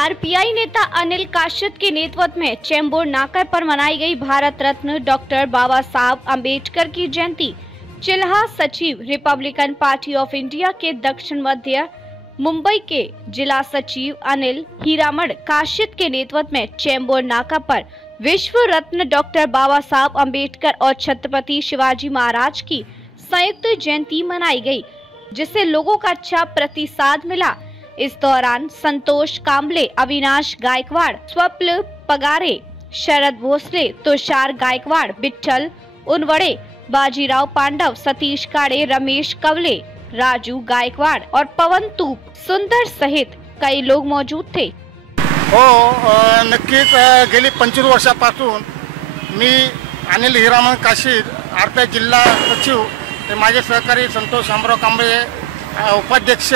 RPI नेता अनिल काशिद के नेतृत्व में चेंबूर नाका पर मनाई गई भारत रत्न डॉक्टर बाबा साहब अम्बेडकर की जयंती। चिल्हा सचिव रिपब्लिकन पार्टी ऑफ इंडिया के दक्षिण मध्य मुंबई के जिला सचिव अनिल हीरामण काशिद के नेतृत्व में चेंबूर नाका पर विश्व रत्न डॉक्टर बाबा साहब अम्बेडकर और छत्रपति शिवाजी महाराज की संयुक्त जयंती मनाई गई, जिससे लोगों का अच्छा प्रतिसाद मिला। इस दौरान संतोष कांबले, अविनाश गायकवाड़, स्वप्न पगारे, शरद भोसले, तुषार गायकवाड़, विठल उनवड़े, बाजीराव पांडव, सतीश काड़े, रमेश कवले, राजू गायकवाड़ और पवन तूप सुंदर सहित कई लोग मौजूद थे। हो, नक्कीच गेली 25 वर्षापासून मी अनिल हीरामण काशीद, आरपीआई जिल्हा सचिव, माझे सहकारी संतोष शामराव कांबळे, उपाध्यक्ष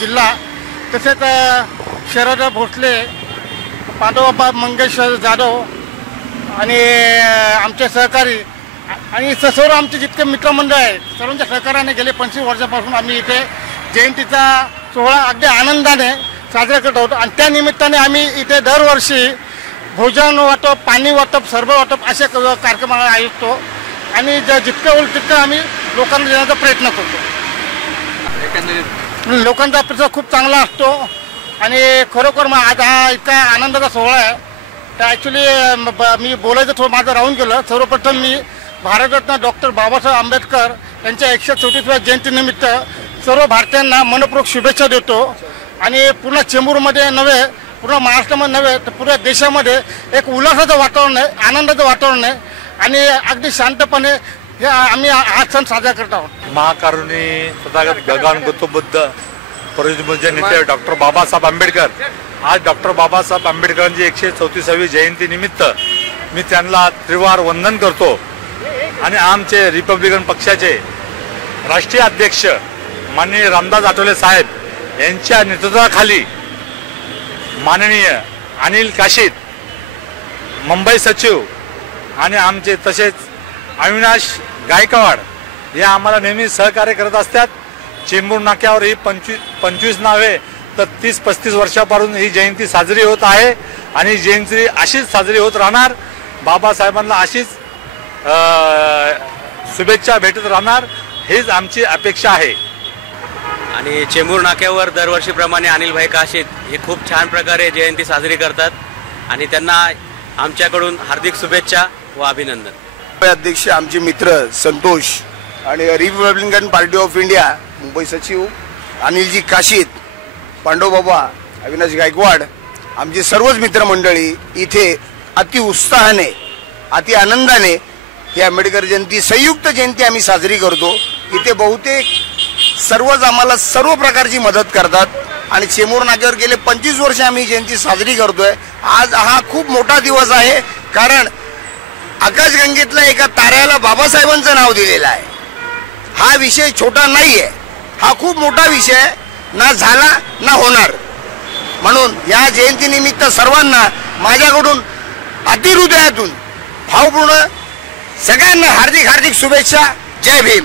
जिल्हा, तसेच शरद भोसले, पांडवबाबा मंगेश जाधव आणि आमचे सहकारी आणि सर्व आमचे जितके मित्रमंडळ आहेत, सर्वांच्या सहकार्याने गेले 25 वर्षापासून आम्ही इथे जयंतीचा सोहळा अगदी आनंदाने साजरा करत आहोत। आणि त्या निमित्ताने आम्ही इथे दरवर्षी भोजन वाटप, पाणी वाटप, सरबत वाटप असे कार्यक्रम आयोजतो आणि जितकं होईल तितकं आम्ही लोकांना देण्याचा प्रयत्न करतो। लोकांचा प्रतिसाद खूप चांगला असतो आणि खरोखर आज हा इतका आनंदाचा सोहळा आहे। तर ॲक्च्युली मी बोलायचं थोडं माझं राहून गेलं। सर्वप्रथम मी भारतरत्न डॉक्टर बाबासाहेब आंबेडकर यांच्या 134व्या जयंतीनिमित्त सर्व भारतीयांना मनपूर्वक शुभेच्छा देतो आणि पूर्ण चेंबूरमध्ये नव्हे, पूर्ण महाराष्ट्रामध्ये नव्हे तर पूर्ण देशामध्ये एक उल्हासाचं वातावरण आहे, आनंदाचं वातावरण आहे आणि अगदी शांतपणे हे आम्ही हा सण साजरा करत आहोत। महाकारुणी तथागत गगन गौतमबुद्ध परमपूज्य नेते डॉक्टर बाबासाहेब आंबेडकर, आज डॉक्टर बाबासाहेब आंबेडकरांची 134वी जयंती निमित्त मी त्यांना त्रिवार वंदन करतो आणि आमचे रिपब्लिकन पक्षाचे राष्ट्रीय अध्यक्ष माननीय रामदास आठवले साहेब यांच्या नेतृत्वाखाली माननीय अनिल काशीद मुंबई सचिव आणि आमचे तसेच अविनाश गायकवाड हे आम्हाला नेहमी सहकार्य करत असतात। चेंबूर नाक्यावर ही 25 नावे तर 30-35 वर्षापासून ही जयंती साजरी होत आहे आणि जयंती अशीच साजरी होत राहणार। बाबासाहेबांना अशीच शुभेच्छा भेटत राहणार हीच आमची अपेक्षा आहे। आणि चेंबूर नाक्यावर दरवर्षीप्रमाणे अनिलभाई काशीद हे खूप छान प्रकारे जयंती साजरी करतात आणि त्यांना आमच्याकडून हार्दिक शुभेच्छा व अभिनंदन। अध्यक्ष आमचे मित्र संतोष आणि Republican party of India Mumbai सचिव अनिलजी काशीद, पांडवबाबा, अविनाश गायकवाड, आमचे सर्वच मित्रमंडळी इथे अति उत्साहाने, अति आनंदाने ही आंबेडकर जयंती, संयुक्त जयंती आम्ही साजरी करतो। इथे बहुतेक सर्वच आम्हाला सर्व प्रकारची मदत करतात आणि चेंबूर नाक्यावर गेले 25 वर्ष आम्ही जयंती साजरी करतोय। आज हा खूप मोठा दिवस आहे, कारण आकाशगंगेतल्या एका ताऱ्याला बाबासाहेबांचं नाव दिलेलं आहे। हा विषय छोटा नाहीये, हा खूप मोठा विषय, ना झाला ना होणार। म्हणून या जयंतीनिमित्त सर्वांना माझ्याकडून अतिहृदयातून भावपूर्ण सगळ्यांना हार्दिक शुभेच्छा। जय भीम।